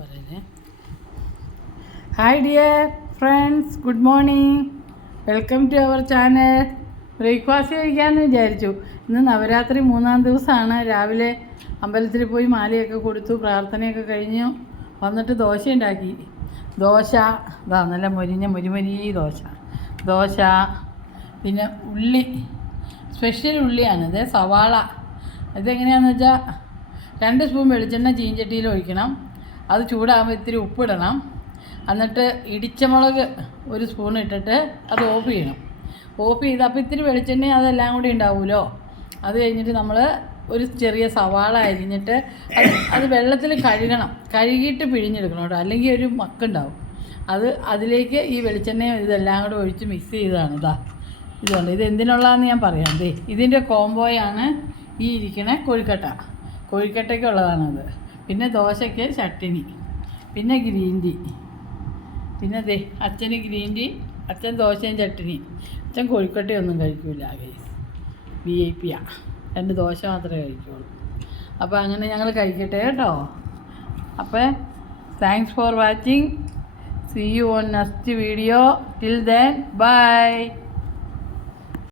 പറയണേ. Hi dear friends, good morning, welcome to our channel. Breakfast കഴിക്കാമെന്ന് വിചാരിച്ചു. ഇന്ന് നവരാത്രി 3-ാം ദിവസമാണ്. രാവിലെ അമ്പലത്തിൽ പോയി മാലയൊക്കെ കൊടുത്തു, പ്രാർത്ഥനയൊക്കെ കഴിഞ്ഞു വന്നിട്ട് ദോശ ഉണ്ടാക്കി. ദോശ ഇതാ നല്ല മുരിമൊരി ദോശ. പിന്നെ ഉള്ളി, സ്പെഷ്യൽ ഉള്ളിയാണ് ഇത്, സവാള. ഇതെങ്ങനെയാണെന്ന് വെച്ചാൽ 2 സ്പൂൺ വെളിച്ചെണ്ണ ചീഞ്ചട്ടിയിൽ ഒഴിക്കണം. അത് ചൂടാകുമ്പോൾ ഇത്തിരി ഉപ്പിടണം. എന്നിട്ട് ഇടിച്ചമുളക് 1 സ്പൂൺ ഇട്ടിട്ട് അത് ഓഫ് ചെയ്യണം. ഓഫ് ചെയ്ത് അപ്പോൾ ഇത്തിരി വെളിച്ചെണ്ണ അതെല്ലാം കൂടി ഉണ്ടാവുമല്ലോ. അത് കഴിഞ്ഞിട്ട് നമ്മൾ ഒരു ചെറിയ സവാള അരിഞ്ഞിട്ട് അത് വെള്ളത്തിൽ കഴുകിയിട്ട് പിഴിഞ്ഞെടുക്കണം കേട്ടോ, അല്ലെങ്കിൽ ഒരു മക്കുണ്ടാവും. അതിലേക്ക് ഈ വെളിച്ചെണ്ണയും ഇതെല്ലാം കൂടെ ഒഴിച്ച് മിക്സ് ചെയ്തതാണ്. ഇതുണ്ട്. ഇത് എന്തിനുള്ളതെന്ന് ഞാൻ പറയാം. ഇതിൻ്റെ കോംബോയാണ് ഈ ഇരിക്കണ കോഴിക്കട്ടയ്ക്കുള്ളതാണത്. പിന്നെ ദോശയ്ക്ക് ചട്ടിനി, പിന്നെ ഗ്രീൻ ടീ, പിന്നെ അച്ഛന് ഗ്രീൻ ടീ, അച്ഛൻ ദോശയും ചട്ടിനി. അച്ഛൻ കോഴിക്കട്ടയൊന്നും കഴിക്കില്ല, VIP ആണ്. 2 ദോശ മാത്രമേ കഴിക്കുള്ളൂ. അപ്പോൾ അങ്ങനെ ഞങ്ങൾ കഴിക്കട്ടെ കേട്ടോ. അപ്പോൾ thanks for watching. See you on next video. Till then, bye.